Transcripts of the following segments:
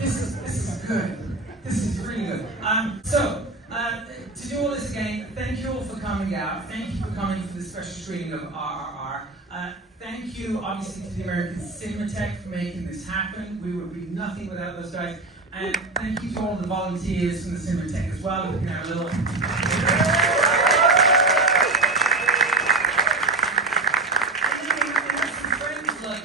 this is good. This is really good. To do all this again, thank you all for coming out. Thank you for coming for the special screening of RRR. Thank you, obviously, to the American Cinematheque for making this happen. We would be nothing without those guys. And thank you to all the volunteers from the Cinematheque as well. We can have a little...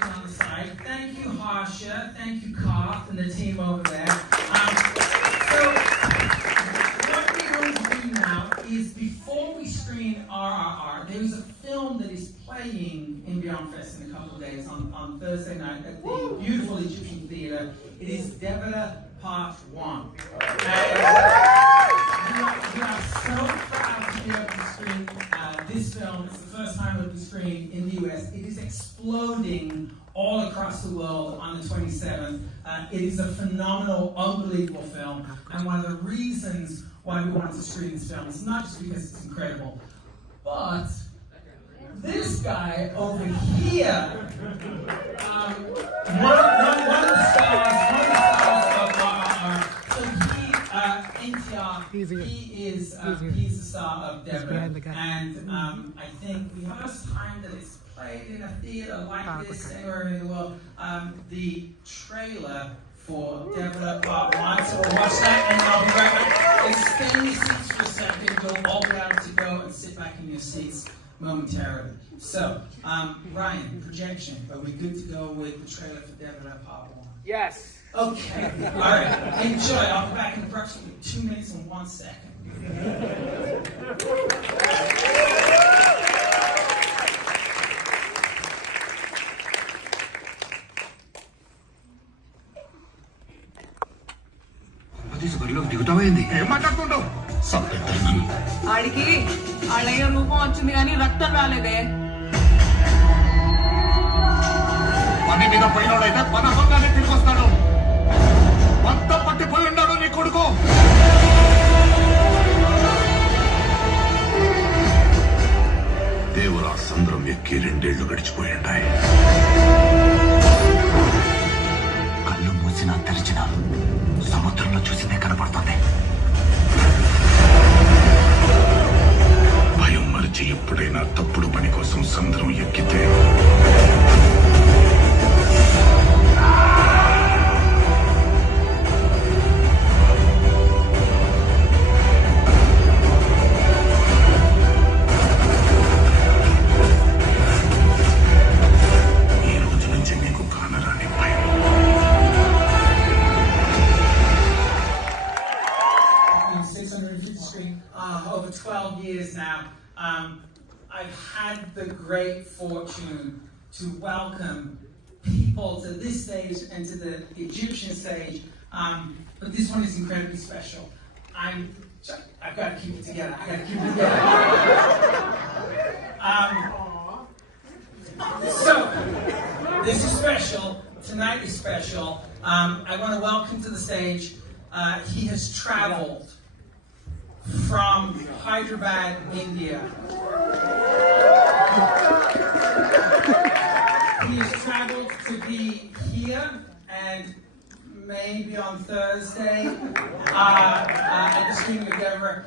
on the side. Thank you, Harsha. Thank you, Karth, and the team over there. So, what we're going to do now is, before we screen RRR, there is a film that is playing in Beyond Fest in a couple of days on Thursday night at the beautiful Egyptian theatre. It is Devara Part 1. And we are so proud to be able to screen this film. It's the first time it will be screened in the US. It is exploding all across the world on the 27th. It is a phenomenal, unbelievable film. And one of the reasons why we wanted to screen this film is not just because it's incredible, but this guy over here, one of the stars of RRR. So NTR, he's the star of Devara, and I think the first time that it's played in a theater like this anywhere in the world, the trailer for Devara Part 1. So we'll watch that, and I'll be right back. Extend your seats for a second. You'll all be able to go and sit back in your seats momentarily. So, Ryan, projection. Are we good to go with the trailer for Devara Part 1? Yes. Okay. All right. Enjoy. I'll be back in approximately 2 minutes and 1 second. ఆడికి వాళ్ళయ్య రూపం వచ్చింది కానీ రక్తం రాలేదే. పని మీద పోయినోడైతే పనసంగానే తిరిగి వస్తాడు. మొత్తం పట్టిపోయి ఉన్నాడు నీ కొడుకు. దేవరా సంద్రం ఎక్కి 2 ఏళ్లు గడిచిపోయింటాయి. కళ్ళు మూసినా తెరిచినా సముద్రంలో చూసిందే కనపడుతుంది. భయం మరిచి ఎప్పుడైనా తప్పుడు పని కోసం సంద్రం ఎక్కితే over 12 years now, I've had the great fortune to welcome people to this stage and to the Egyptian stage, but this one is incredibly special. I've got to keep it together. So, this is special. Tonight is special. I want to welcome to the stage, he has traveled from Hyderabad, India. He has traveled to be here and maybe on Thursday at the screening of Devara.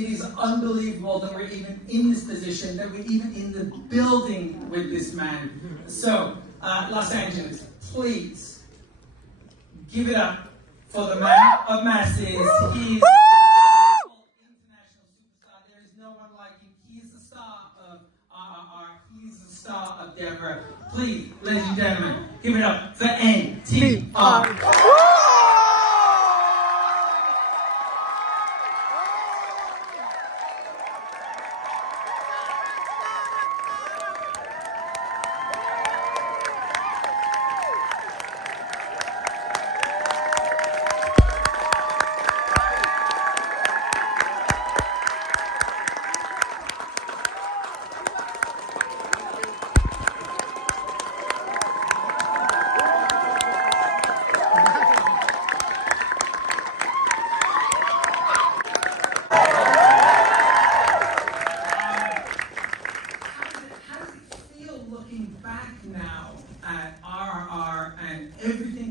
It is unbelievable that we're even in this position, that we're even in the building with this man. So, Los Angeles, please give it up for the man of masses. He is international superstar. There is no one like him. He is the star of RRR. He is the star of Devara. Please, ladies and gentlemen, give it up for NTR.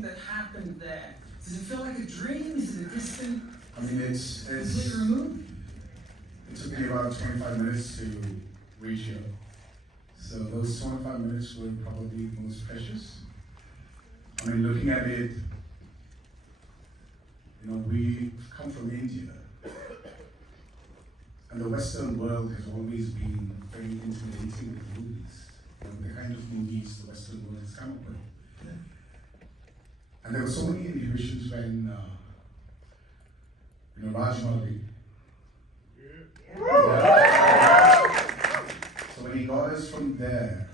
that happened there? Does it feel like a dream? Is it a distant? I mean, it's completely removed? It took me about 25 minutes to reach here. So those 25 minutes were probably most precious. I mean, looking at it, you know, we come from India. And the Western world has always been very intimidating with movies. You know, the kind of movies the Western world has come up with. And there were so many inhibitions when, you know, Rajmali. So when he got us from there,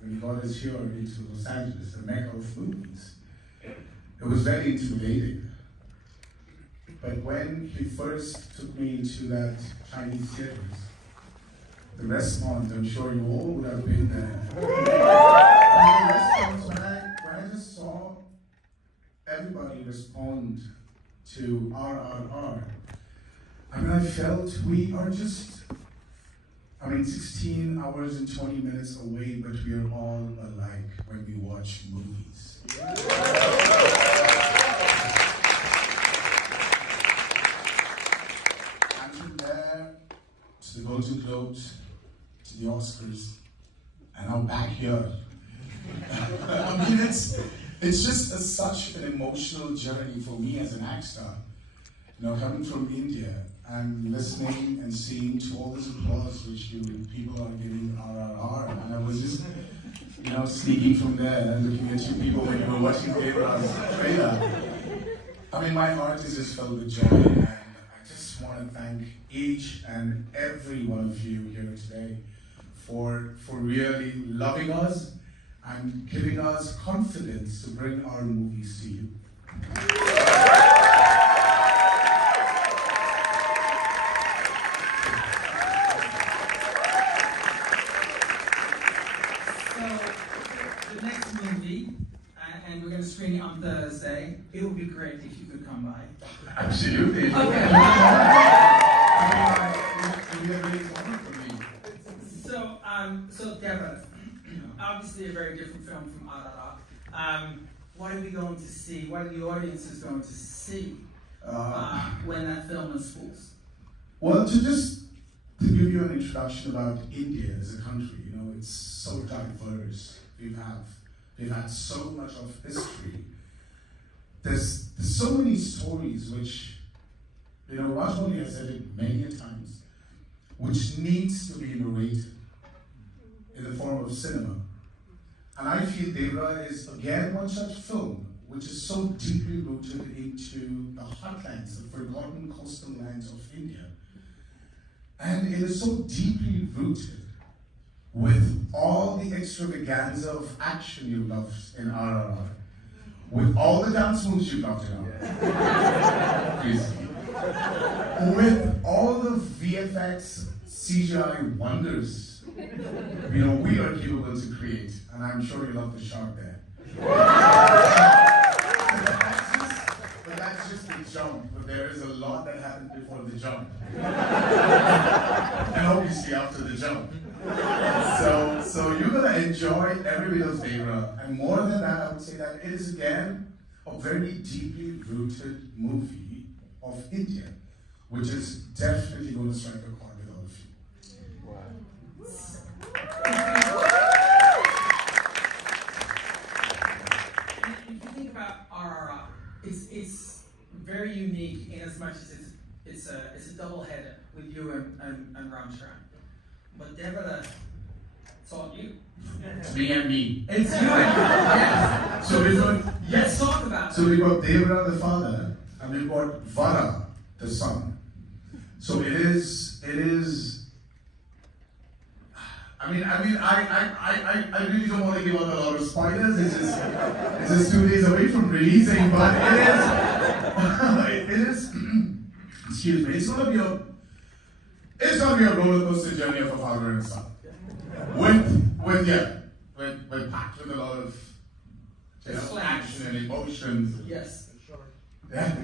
when he got us here into Los Angeles, the mecca of movies, it was very intimidating. But when he first took me into that Chinese theaters, the response, I'm sure you all would have been there. And the response, when I just saw everybody respond to RRR, I mean, I felt we are just, 16 hours and 20 minutes away, but we are all alike when we watch movies. And from there, to the Golden Globes, to the Oscars, and now back here. I mean, it's just such an emotional journey for me as an actor. You know, coming from India and listening and seeing to all this applause which people are giving RRR, and I was just, you know, sneaking from there and looking at you people when you were watching Devara's trailer. I mean, my heart is just filled with joy, and I just want to thank each and every one of you here today for really loving us and giving us confidence to bring our movies to you. And we're going to screen it on Thursday. It would be great if you could come by. Absolutely. Okay. So Devara, obviously a very different film from RRR. What are we going to see? What are the audiences going to see when that film unspools? Well, to give you an introduction about India as a country, you know, it's so diverse. We've had so much of history. There's so many stories which, you know, Rajmali has said it many a times, which needs to be narrated in the form of cinema. And I feel Devara is again one such film which is so deeply rooted into the heartlands, the forgotten coastal lands of India. And it is so deeply rooted with all the extravaganza of action you loved in RRR, with all the dance moves you loved in RRR, with all the VFX CGI wonders, you know, we are capable to create, and I'm sure you love the shark there. But that's just the jump, but there is a lot that happened before the jump. And obviously after the jump. So you're gonna enjoy every bit of Devara, and more than that, I would say that it is again a very deeply rooted movie of India, which is definitely going to strike a chord with all of you. Wow. If you think about RRR, it's very unique in as much as it's a double header with you and Ramcharan. But Devara, it's all you. It's me and me. It's you and me. Yes. So we've got, let's talk about it. So we've got Devara the father, and we've got Vara the son. So it is. I really don't want to give out a lot of spoilers. It's just 2 days away from releasing, but it is. Excuse me. It's gonna be a roller coaster journey of a father and son. With packed with a lot of action and emotions. Yes. Yeah.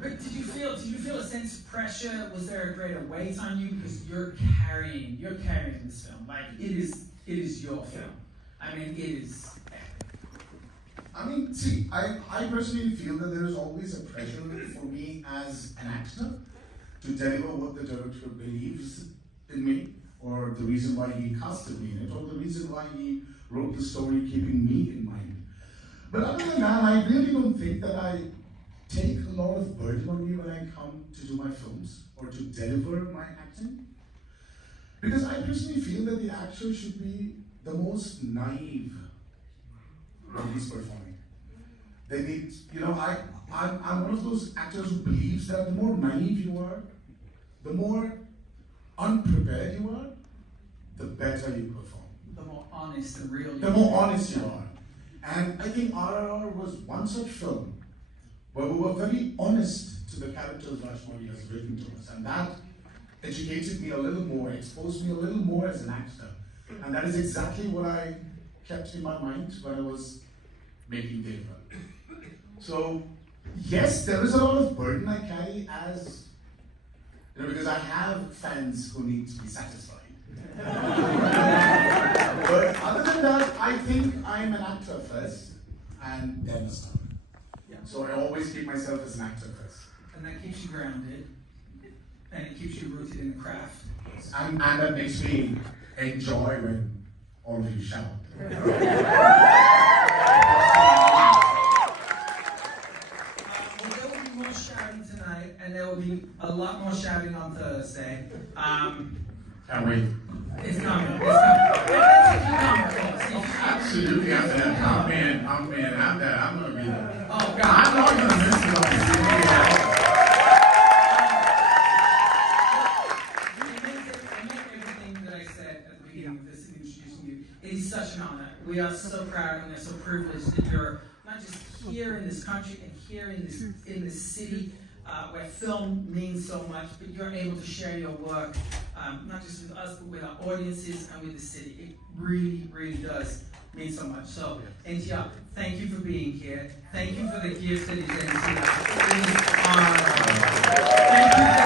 But did you feel a sense of pressure? Was there a greater weight on you because you're carrying this film? Like it is your film. I mean, it is epic. I mean, see, I personally feel that there is always a pressure for me as an actor to deliver what the director believes in me, or the reason why he casted me in it, or the reason why he wrote the story keeping me in mind. But other than that, I really don't think that I take a lot of burden on me when I come to do my films, or to deliver my acting. Because I personally feel that the actor should be the most naive when he's performing. They need, I'm one of those actors who believes that the more naive you are, the more unprepared you are, the better you perform. The more honest and real The more honest you are. And I think RRR was one such film where we were very honest to the characters Rajmouli has written to us. And that educated me a little more, exposed me a little more as an actor. And that is exactly what I kept in my mind when I was making Devara. So, yes, there is a lot of burden I carry as, because I have fans who need to be satisfied. But other than that, I think I'm an actor first, and then a star. Yeah. So I always keep myself as an actor first. And that keeps you grounded, and it keeps you rooted in the craft. And that makes me enjoy when all of you shout. Well, there will be more shouting tonight, and there will be a lot more shouting on Thursday. Can't wait. It's coming. It's coming. Absolutely, after that, I'm going to be there. Oh, God. I'm not going to miss it. I meant everything that I said at the beginning of this, introducing you. It is such an honor. We are so proud and we're so privileged that you're not just here in this country and here in this city where film means so much, but you're able to share your work not just with us, but with our audiences and with the city. It really, really does mean so much. So, NTR, thank you for being here. Thank you for the gift that is NTR. It is an honor. Thank you.